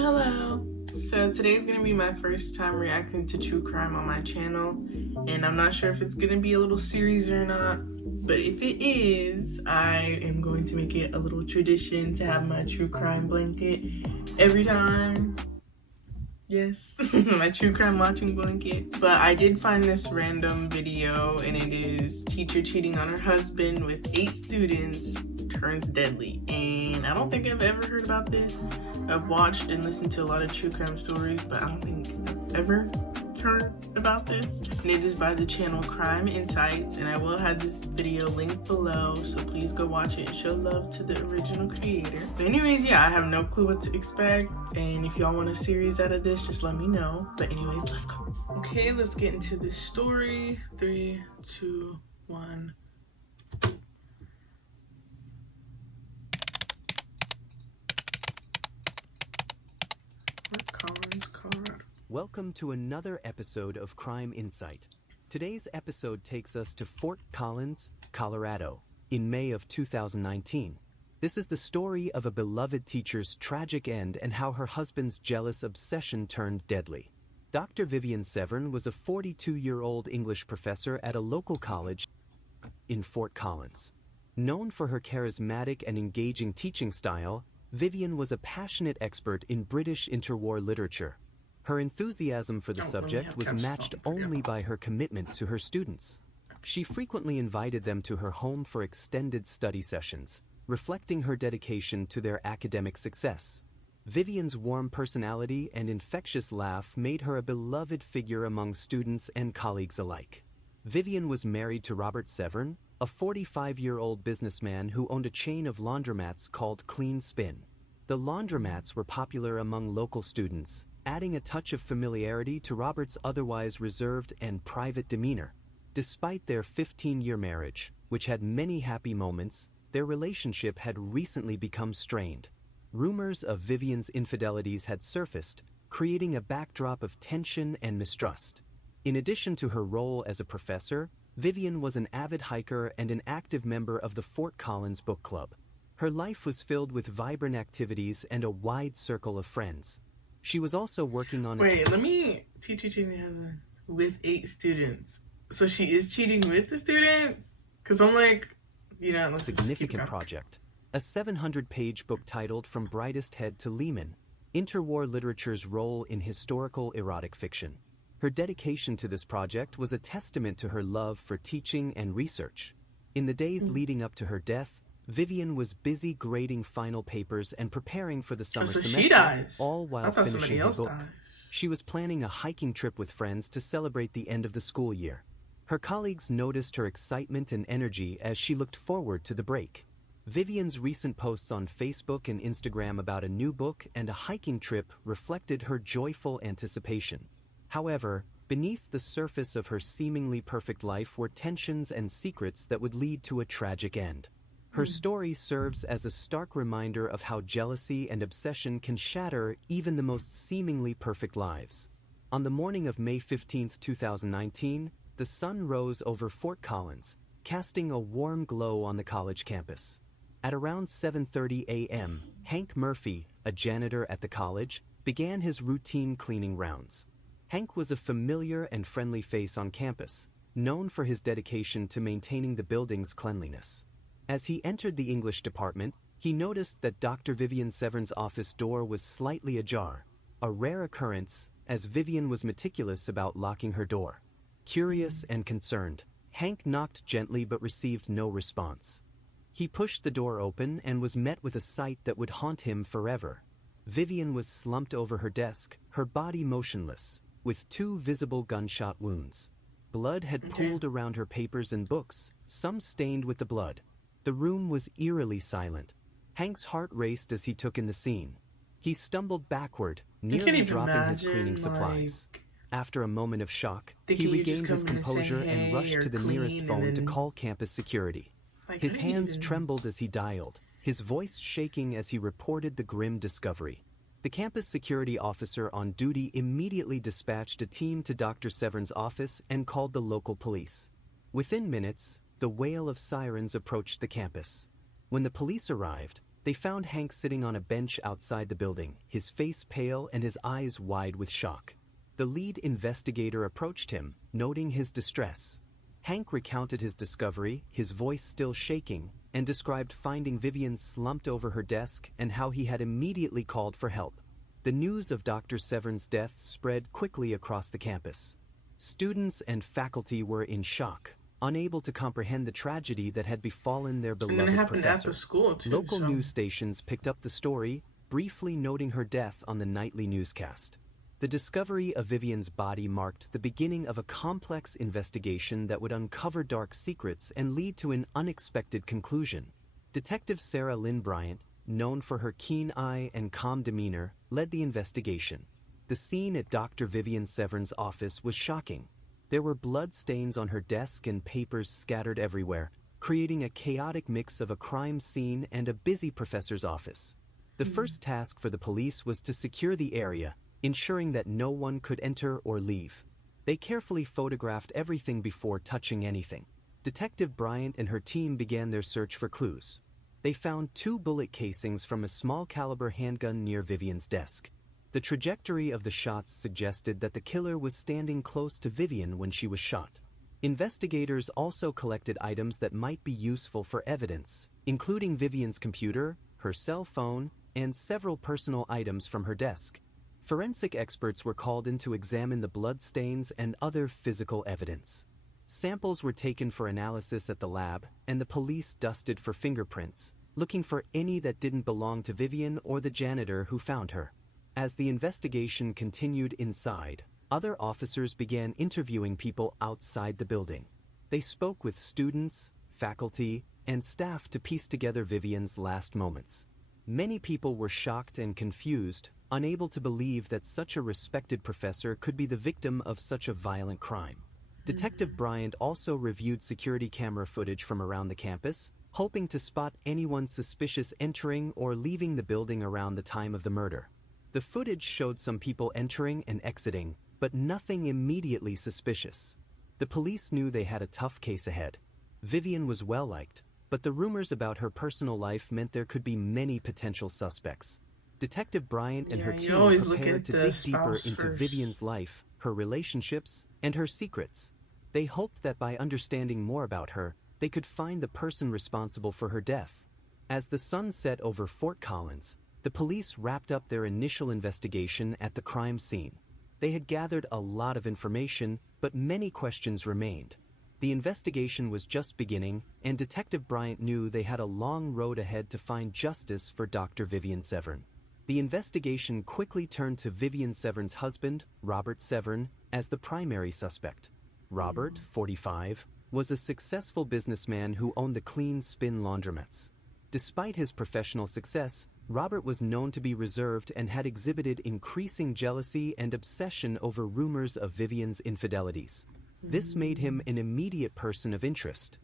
Hello. So today's gonna be my first time reacting to true crime on my channel, and I'm not sure if it's gonna be a little series or not, but if it is, I am going to make it a little tradition to have my true crime blanket every time. Yes, my true crime watching blanket. But I did find this random video, and it is teacher cheating on her husband with 8 students turns deadly. And I don't think I've ever heard about this. I've watched and listened to a lot of true crime stories, but I don't think I've ever heard about this. And it is by the channel Crime Insights, and I will have this video linked below, so please go watch it and show love to the original creator. But anyways, yeah, I have no clue what to expect, and if y'all want a series out of this, just let me know. But anyways, let's go. Okay, let's get into this story. 3, 2, 1. Collins, Colorado. Welcome to another episode of Crime Insight. Today's episode takes us to Fort Collins, Colorado, in May of 2019. This is the story of a beloved teacher's tragic end and how her husband's jealous obsession turned deadly. Dr. Vivian Severn was a 42-year-old English professor at a local college in Fort Collins. Known for her charismatic and engaging teaching style, Vivian was a passionate expert in British interwar literature. Her enthusiasm for the subject was matched only by her commitment to her students. She frequently invited them to her home for extended study sessions, reflecting her dedication to their academic success. Vivian's warm personality and infectious laugh made her a beloved figure among students and colleagues alike. Vivian was married to Robert Severn, a 45-year-old businessman who owned a chain of laundromats called Clean Spin. The laundromats were popular among local students, adding a touch of familiarity to Robert's otherwise reserved and private demeanor. Despite their 15-year marriage, which had many happy moments, their relationship had recently become strained. Rumors of Vivian's infidelities had surfaced, creating a backdrop of tension and mistrust. In addition to her role as a professor, Vivian was an avid hiker and an active member of the Fort Collins Book Club. Her life was filled with vibrant activities and a wide circle of friends. She was also working on Wait, let me teach you cheating with 8 students. So she is cheating with the students? Because I'm like, let's significant project, a 700-page book titled From Brightest Head to Lehman, Interwar Literature's Role in Historical Erotic Fiction. Her dedication to this project was a testament to her love for teaching and research. In the days leading up to her death, Vivian was busy grading final papers and preparing for the summer semester, all while finishing her book. She was planning a hiking trip with friends to celebrate the end of the school year. Her colleagues noticed her excitement and energy as she looked forward to the break. Vivian's recent posts on Facebook and Instagram about a new book and a hiking trip reflected her joyful anticipation. However, beneath the surface of her seemingly perfect life were tensions and secrets that would lead to a tragic end. Her story serves as a stark reminder of how jealousy and obsession can shatter even the most seemingly perfect lives. On the morning of May 15, 2019, the sun rose over Fort Collins, casting a warm glow on the college campus. At around 7:30 a.m., Hank Murphy, a janitor at the college, began his routine cleaning rounds. Hank was a familiar and friendly face on campus, known for his dedication to maintaining the building's cleanliness. As he entered the English department, he noticed that Dr. Vivian Severn's office door was slightly ajar, a rare occurrence, as Vivian was meticulous about locking her door. Curious and concerned, Hank knocked gently but received no response. He pushed the door open and was met with a sight that would haunt him forever. Vivian was slumped over her desk, her body motionless, with 2 visible gunshot wounds. Blood had pooled around her papers and books, some stained with the blood. The room was eerily silent. Hank's heart raced as he took in the scene. He stumbled backward, nearly dropping his cleaning supplies. After a moment of shock, he regained his composure and rushed to the nearest phone to call campus security. His hands trembled as he dialed, his voice shaking as he reported the grim discovery. The campus security officer on duty immediately dispatched a team to Dr. Severn's office and called the local police. Within minutes, the wail of sirens approached the campus. When the police arrived, They found Hank sitting on a bench outside the building, his face pale and his eyes wide with shock. The lead investigator approached him, noting his distress. Hank recounted his discovery, his voice still shaking, and described finding Vivian slumped over her desk and how he had immediately called for help. The news of Dr. Severn's death spread quickly across the campus. Students and faculty were in shock, unable to comprehend the tragedy that had befallen their And it beloved happened at professor. the school too. Local news stations picked up the story, briefly noting her death on the nightly newscast. The discovery of Vivian's body marked the beginning of a complex investigation that would uncover dark secrets and lead to an unexpected conclusion. Detective Sarah Lynn Bryant, known for her keen eye and calm demeanor, led the investigation. The scene at Dr. Vivian Severn's office was shocking. There were blood stains on her desk and papers scattered everywhere, creating a chaotic mix of a crime scene and a busy professor's office. The first task for the police was to secure the area, ensuring that no one could enter or leave. They carefully photographed everything before touching anything. Detective Bryant and her team began their search for clues. They found 2 bullet casings from a small-caliber handgun near Vivian's desk. The trajectory of the shots suggested that the killer was standing close to Vivian when she was shot. Investigators also collected items that might be useful for evidence, including Vivian's computer, her cell phone, and several personal items from her desk. Forensic experts were called in to examine the blood stains and other physical evidence. Samples were taken for analysis at the lab, and the police dusted for fingerprints, looking for any that didn't belong to Vivian or the janitor who found her. As the investigation continued inside, other officers began interviewing people outside the building. They spoke with students, faculty, and staff to piece together Vivian's last moments. Many people were shocked and confused, unable to believe that such a respected professor could be the victim of such a violent crime. Detective Bryant also reviewed security camera footage from around the campus, hoping to spot anyone suspicious entering or leaving the building around the time of the murder. The footage showed some people entering and exiting, but nothing immediately suspicious. The police knew they had a tough case ahead. Vivian was well-liked, but the rumors about her personal life meant there could be many potential suspects. Detective Bryant and her team prepared to dig deeper into Vivian's life, her relationships, and her secrets. They hoped that by understanding more about her, they could find the person responsible for her death. As the sun set over Fort Collins, the police wrapped up their initial investigation at the crime scene. They had gathered a lot of information, but many questions remained. The investigation was just beginning, and Detective Bryant knew they had a long road ahead to find justice for Dr. Vivian Severn. The investigation quickly turned to Vivian Severn's husband, Robert Severn, as the primary suspect. Robert, 45, was a successful businessman who owned the Clean Spin laundromats. Despite his professional success, Robert was known to be reserved and had exhibited increasing jealousy and obsession over rumors of Vivian's infidelities. This made him an immediate person of interest.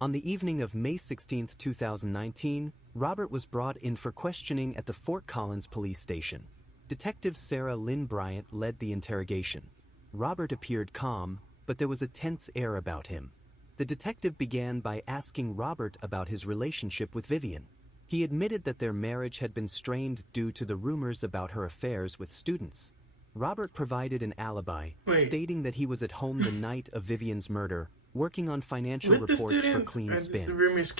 On the evening of May 16, 2019, Robert was brought in for questioning at the Fort Collins police station. Detective Sarah Lynn Bryant led the interrogation. Robert appeared calm, but there was a tense air about him. The detective began by asking Robert about his relationship with Vivian. He admitted that their marriage had been strained due to the rumors about her affairs with students. Robert provided an alibi, stating that he was at home the night of Vivian's murder, working on financial reports for Clean Spin.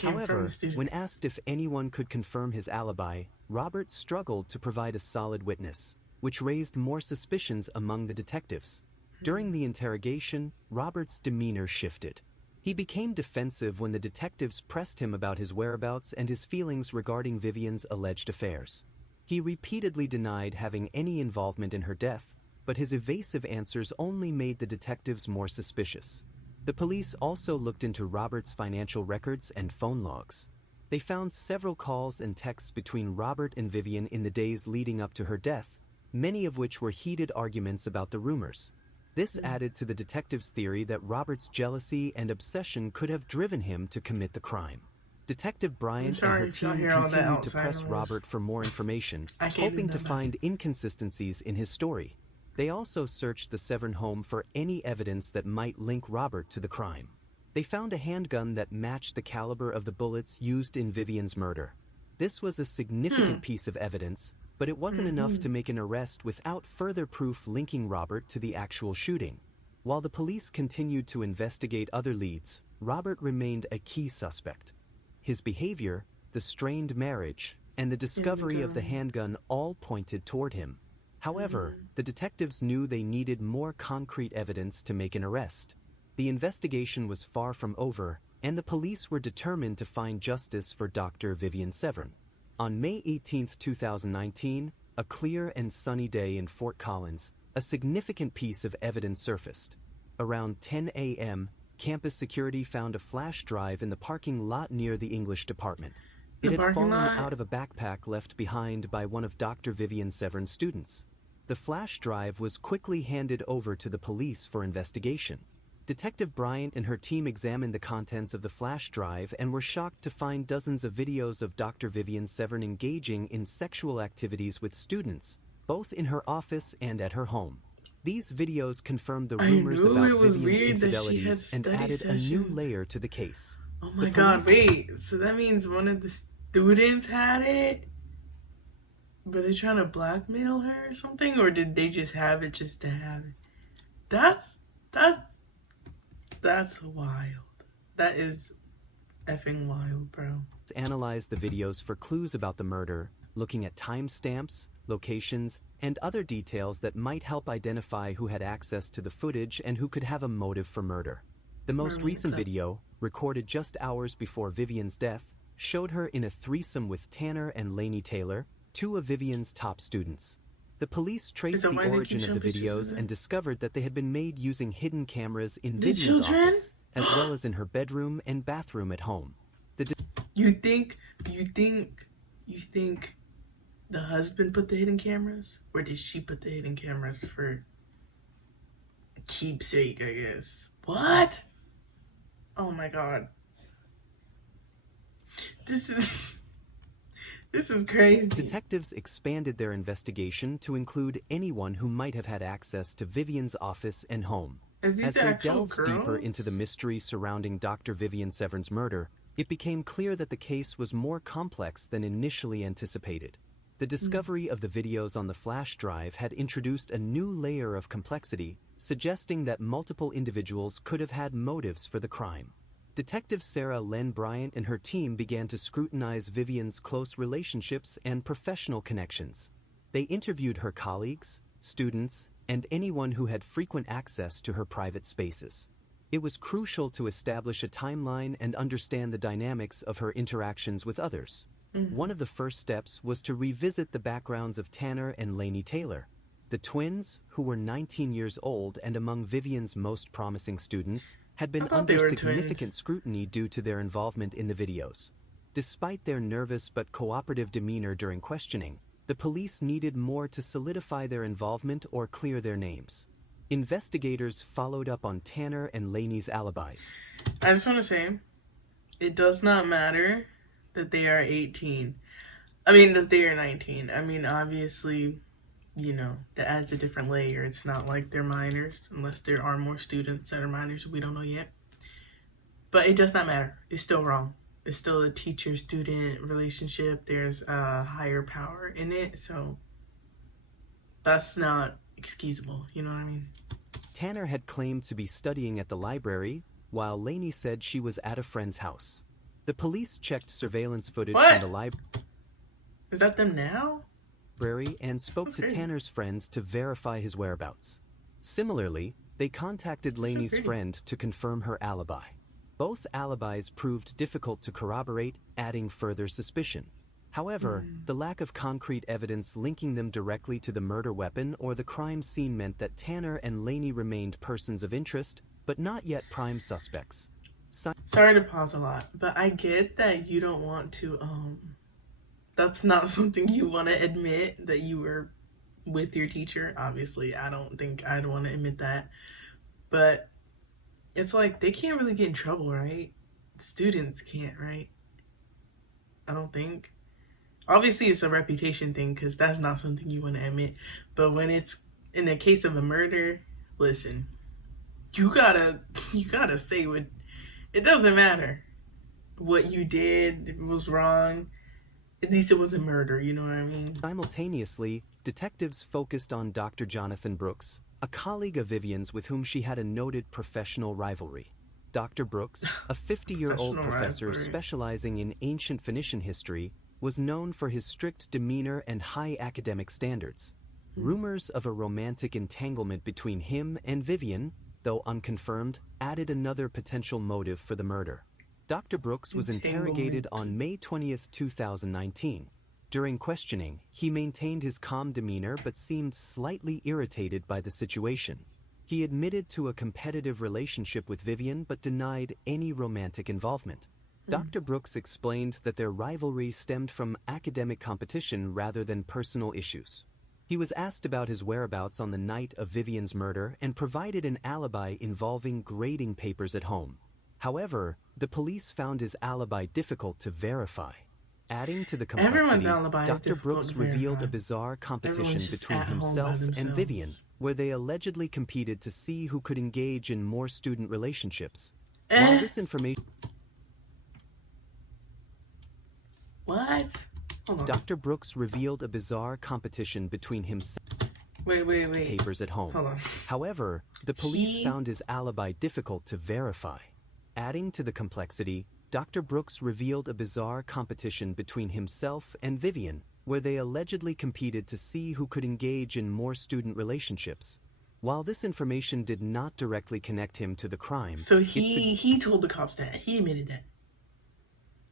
However, when asked if anyone could confirm his alibi, Robert struggled to provide a solid witness, which raised more suspicions among the detectives. During the interrogation, Robert's demeanor shifted. He became defensive when the detectives pressed him about his whereabouts and his feelings regarding Vivian's alleged affairs. He repeatedly denied having any involvement in her death, but his evasive answers only made the detectives more suspicious. The police also looked into Robert's financial records and phone logs. They found several calls and texts between Robert and Vivian in the days leading up to her death, many of which were heated arguments about the rumors. This added to the detectives' theory that Robert's jealousy and obsession could have driven him to commit the crime. Detective Bryant and her team continued to press Robert for more information, hoping to find inconsistencies in his story. They also searched the Severn home for any evidence that might link Robert to the crime. They found a handgun that matched the caliber of the bullets used in Vivian's murder. This was a significant piece of evidence, but it wasn't enough to make an arrest without further proof linking Robert to the actual shooting. While the police continued to investigate other leads, Robert remained a key suspect. His behavior, the strained marriage, and the discovery of the handgun all pointed toward him. However, the detectives knew they needed more concrete evidence to make an arrest. The investigation was far from over, and the police were determined to find justice for Dr. Vivian Severn. On May 18, 2019, a clear and sunny day in Fort Collins, a significant piece of evidence surfaced. Around 10 a.m., campus security found a flash drive in the parking lot near the English department. It had fallen out of a backpack left behind by one of Dr. Vivian Severn's students. The flash drive was quickly handed over to the police for investigation. Detective Bryant and her team examined the contents of the flash drive and were shocked to find dozens of videos of Dr. Vivian Severn engaging in sexual activities with students, both in her office and at her home. These videos confirmed the rumors about Vivian's infidelities and added a new layer to the case. Oh my god, wait, so that means one of the students had it? Were they trying to blackmail her or something? Or did they just have it just to have it? That's wild. That is effing wild, bro. Analyzed the videos for clues about the murder, looking at timestamps, locations, and other details that might help identify who had access to the footage and who could have a motive for murder. The most recent video, recorded just hours before Vivian's death, showed her in a threesome with Tanner and Lainey Taylor, two of Vivian's top students. The police traced the origin of the videos and discovered that they had been made using hidden cameras in Vivian's office, as well as in her bedroom and bathroom at home. You think the husband put the hidden cameras? Or did she put the hidden cameras for keepsake, I guess? What? Oh my god. This is crazy. Detectives expanded their investigation to include anyone who might have had access to Vivian's office and home. As they delved deeper into the mystery surrounding Dr. Vivian Severn's murder, it became clear that the case was more complex than initially anticipated. The discovery of the videos on the flash drive had introduced a new layer of complexity, suggesting that multiple individuals could have had motives for the crime. Detective Sarah Len Bryant and her team began to scrutinize Vivian's close relationships and professional connections. They interviewed her colleagues, students, and anyone who had frequent access to her private spaces. It was crucial to establish a timeline and understand the dynamics of her interactions with others. One of the first steps was to revisit the backgrounds of Tanner and Lainey Taylor. The twins, who were 19 years old and among Vivian's most promising students, had been under significant scrutiny due to their involvement in the videos. Despite their nervous but cooperative demeanor during questioning, the police needed more to solidify their involvement or clear their names. Investigators followed up on Tanner and Lainey's alibis. I just want to say, it does not matter that they are 18. I mean, that they are 19. I mean, obviously, you know, that adds a different layer. It's not like they're minors, unless there are more students that are minors. We don't know yet. But it does not matter. It's still wrong. It's still a teacher-student relationship. There's a higher power in it, so that's not excusable. You know what I mean? Tanner had claimed to be studying at the library, while Lainey said she was at a friend's house. The police checked surveillance footage from the library. Is that them now? And spoke to Tanner's friends to verify his whereabouts. Similarly, they contacted Lainey's friend to confirm her alibi. Both alibis proved difficult to corroborate, adding further suspicion. However, the lack of concrete evidence linking them directly to the murder weapon or the crime scene meant that Tanner and Lainey remained persons of interest, but not yet prime suspects. Sorry to pause a lot, but I get that you don't want to, that's not something you want to admit, that you were with your teacher. Obviously, I don't think I'd want to admit that. But it's like, they can't really get in trouble, right? Students can't, right? I don't think. Obviously, it's a reputation thing, because that's not something you want to admit. But when it's in a case of a murder, listen, you gotta say it doesn't matter what you did was wrong. At least it wasn't murder, you know what I mean? Simultaneously, detectives focused on Dr. Jonathan Brooks, a colleague of Vivian's with whom she had a noted professional rivalry. Dr. Brooks, a 50-year-old Professional professor rivalry. specializing in ancient Phoenician history, was known for his strict demeanor and high academic standards. Rumors of a romantic entanglement between him and Vivian, though unconfirmed, added another potential motive for the murder. Dr. Brooks was interrogated Entanglement. on May 20, 2019. During questioning, he maintained his calm demeanor but seemed slightly irritated by the situation. He admitted to a competitive relationship with Vivian but denied any romantic involvement. Dr. Brooks explained that their rivalry stemmed from academic competition rather than personal issues. He was asked about his whereabouts on the night of Vivian's murder and provided an alibi involving grading papers at home. However, the police found his alibi difficult to verify. Adding to the Everyone's complexity, alibi is Dr. difficult Brooks to revealed verify. a bizarre competition Everyone's just between at home by himself and themselves. Vivian, where they allegedly competed to see who could engage in more student relationships. Eh? While this information, What? Hold on. Dr. Brooks revealed a bizarre competition between himself Wait. and papers at home. Hold on. However, the police found his alibi difficult to verify. Adding to the complexity, Dr. Brooks revealed a bizarre competition between himself and Vivian, where they allegedly competed to see who could engage in more student relationships. While this information did not directly connect him to the crime, So he told the cops that. He admitted that.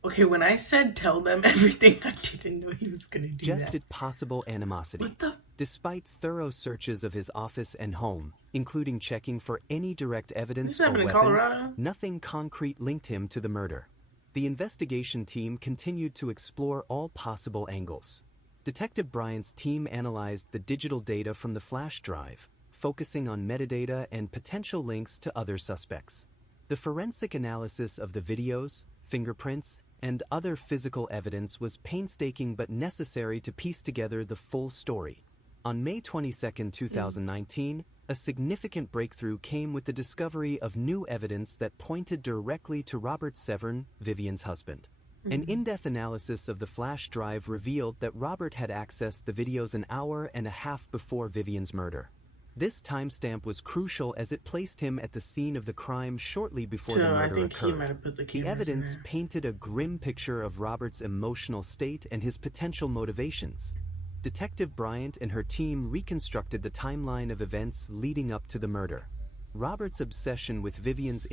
Okay, when I said tell them everything, I didn't know he was going to do that. suggested possible animosity. What the? Despite thorough searches of his office and home, including checking for any direct evidence This or happened in weapons, Colorado? nothing concrete linked him to the murder. The investigation team continued to explore all possible angles. Detective Bryant's team analyzed the digital data from the flash drive, focusing on metadata and potential links to other suspects. The forensic analysis of the videos, fingerprints, and other physical evidence was painstaking but necessary to piece together the full story. On May 22, 2019, a significant breakthrough came with the discovery of new evidence that pointed directly to Robert Severn, Vivian's husband. An in-depth analysis of the flash drive revealed that Robert had accessed the videos an hour and a half before Vivian's murder. This timestamp was crucial as it placed him at the scene of the crime shortly before the So I murder think he occurred. might have put the The cameras in evidence there. painted a grim picture of Robert's emotional state and his potential motivations. Detective Bryant and her team reconstructed the timeline of events leading up to the murder. Robert's obsession with Vivian's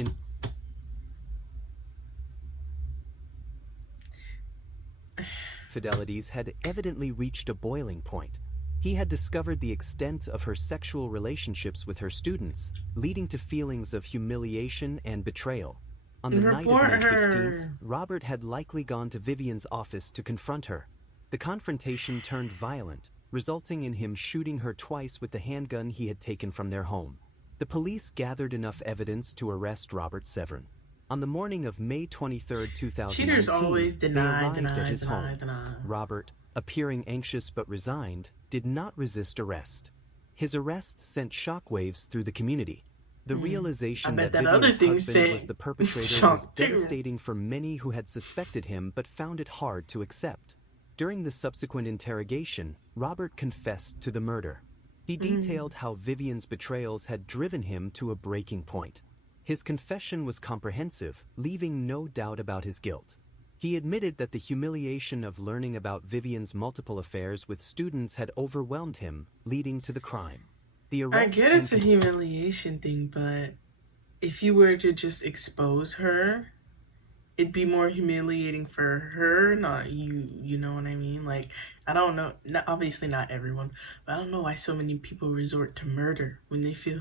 infidelities had evidently reached a boiling point. He had discovered the extent of her sexual relationships with her students, leading to feelings of humiliation and betrayal. On the night of Report May 15th, her. Robert had likely gone to Vivian's office to confront her. The confrontation turned violent, resulting in him shooting her twice with the handgun he had taken from their home. The police gathered enough evidence to arrest Robert Severn. On the morning of May 23, 2019, Cheaters always they deny, arrived at his home. deny. Robert, appearing anxious but resigned, did not resist arrest. His arrest sent shockwaves through the community. The realization I bet that that other Vivian's thing husband said was the perpetrator shock was too. devastating for many who had suspected him but found it hard to accept. During the subsequent interrogation, Robert confessed to the murder. He detailed how Vivian's betrayals had driven him to a breaking point. His confession was comprehensive, leaving no doubt about his guilt. He admitted that the humiliation of learning about Vivian's multiple affairs with students had overwhelmed him, leading to the crime. The I arrest get it's a and humiliation thing, but if you were to just expose her, it'd be more humiliating for her, not you. You know what I mean? Like, I don't know. Obviously, not everyone, but I don't know why so many people resort to murder when they feel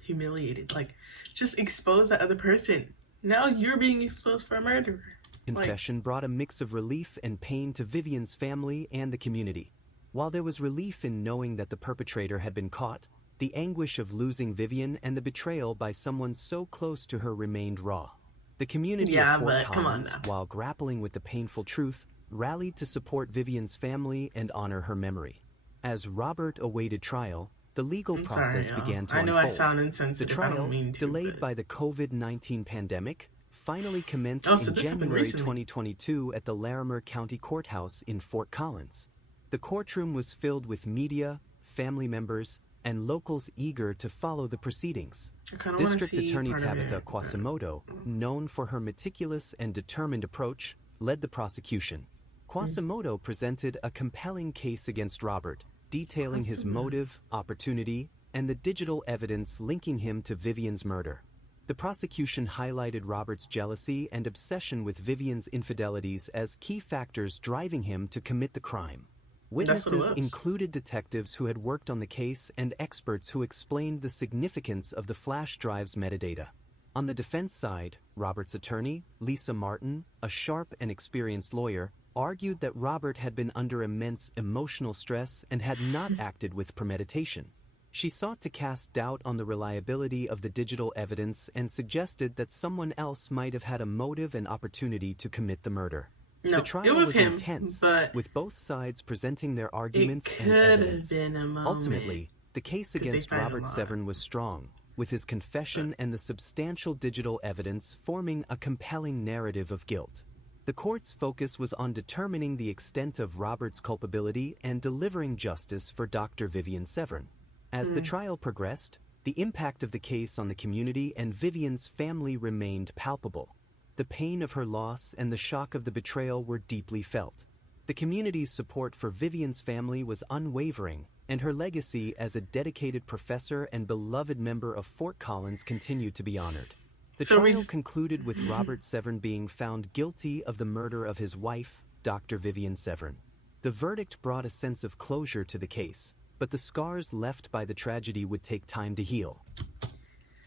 humiliated. Like, just expose that other person. Now you're being exposed for a murderer. confession brought a mix of relief and pain to Vivian's family and the community. While there was relief in knowing that the perpetrator had been caught, the anguish of losing Vivian and the betrayal by someone so close to her remained raw. The community Yeah, of Fort but come on Collins, now. while grappling with the painful truth, rallied to support Vivian's family and honor her memory. As Robert awaited trial, the legal I'm process sorry, y'all. began to I know unfold. I sound The insensitive. I trial, don't mean to. delayed but by the COVID-19 pandemic, finally commenced Oh, so in this happened January recently. 2022 at the Larimer County Courthouse in Fort Collins. The courtroom was filled with media, family members, and locals eager to follow the proceedings. I kind of want to District see Attorney part of Tabitha it. Quasimodo, known for her meticulous and determined approach, led the prosecution. Quasimodo presented a compelling case against Robert, detailing his motive, opportunity, and the digital evidence linking him to Vivian's murder. The prosecution highlighted Robert's jealousy and obsession with Vivian's infidelities as key factors driving him to commit the crime. Witnesses included detectives who had worked on the case and experts who explained the significance of the flash drive's metadata. On the defense side, Robert's attorney, Lisa Martin, a sharp and experienced lawyer, argued that Robert had been under immense emotional stress and had not acted with premeditation. She sought to cast doubt on the reliability of the digital evidence and suggested that someone else might have had a motive and opportunity to commit the murder. No, the trial it was him, intense, but with both sides presenting their arguments it and could evidence. have been a moment. Ultimately, the case against Robert Severn was strong, with his confession and the substantial digital evidence forming a compelling narrative of guilt. The court's focus was on determining the extent of Robert's culpability and delivering justice for Dr. Vivian Severn. As the trial progressed, the impact of the case on the community and Vivian's family remained palpable. The pain of her loss and the shock of the betrayal were deeply felt. The community's support for Vivian's family was unwavering, and her legacy as a dedicated professor and beloved member of Fort Collins continued to be honored. The trial concluded with Robert Severn being found guilty of the murder of his wife, Dr. Vivian Severn. The verdict brought a sense of closure to the case, but the scars left by the tragedy would take time to heal.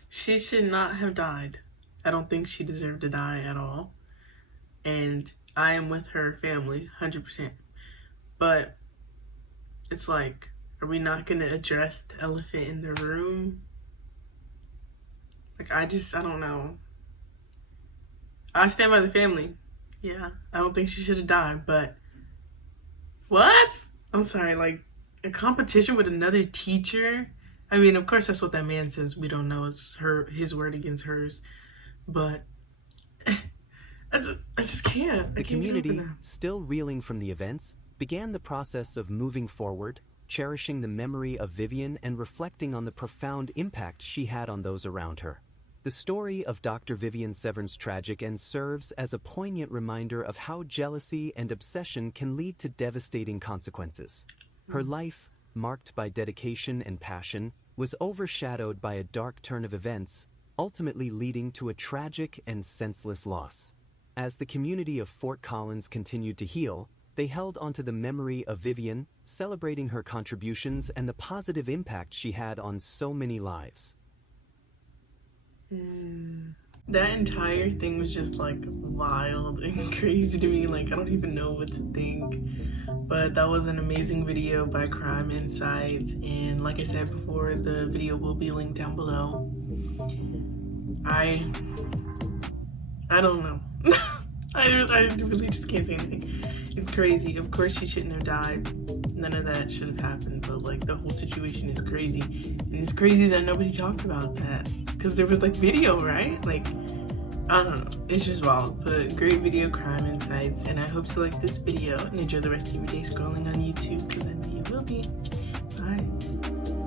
She should not have died. I don't think she deserved to die at all. And I am with her family, 100%. But it's like, are we not going to address the elephant in the room? Like, I don't know. I stand by the family. Yeah, I don't think she should have died, but what? I'm sorry, like, a competition with another teacher? I mean, of course, that's what that man says. We don't know. It's his word against hers. But I just can't. The community, still reeling from the events, began the process of moving forward, cherishing the memory of Vivian and reflecting on the profound impact she had on those around her. The story of Dr. Vivian Severn's tragic end serves as a poignant reminder of how jealousy and obsession can lead to devastating consequences. Her life, marked by dedication and passion, was overshadowed by a dark turn of events, ultimately leading to a tragic and senseless loss. As the community of Fort Collins continued to heal, they held onto the memory of Vivian, celebrating her contributions and the positive impact she had on so many lives. That entire thing was just like wild and crazy to me. Like, I don't even know what to think. But that was an amazing video by Crime Insights. And like I said before, the video will be linked down below. I don't know. I really just can't say anything. It's crazy. Of course she shouldn't have died. None of that should have happened. But like, the whole situation is crazy. And it's crazy that nobody talked about that. Because there was like video, right? Like, I don't know. It's just wild. But great video, Crime Insights. And I hope you like this video and enjoy the rest of your day scrolling on YouTube. Because I know you will be. Bye.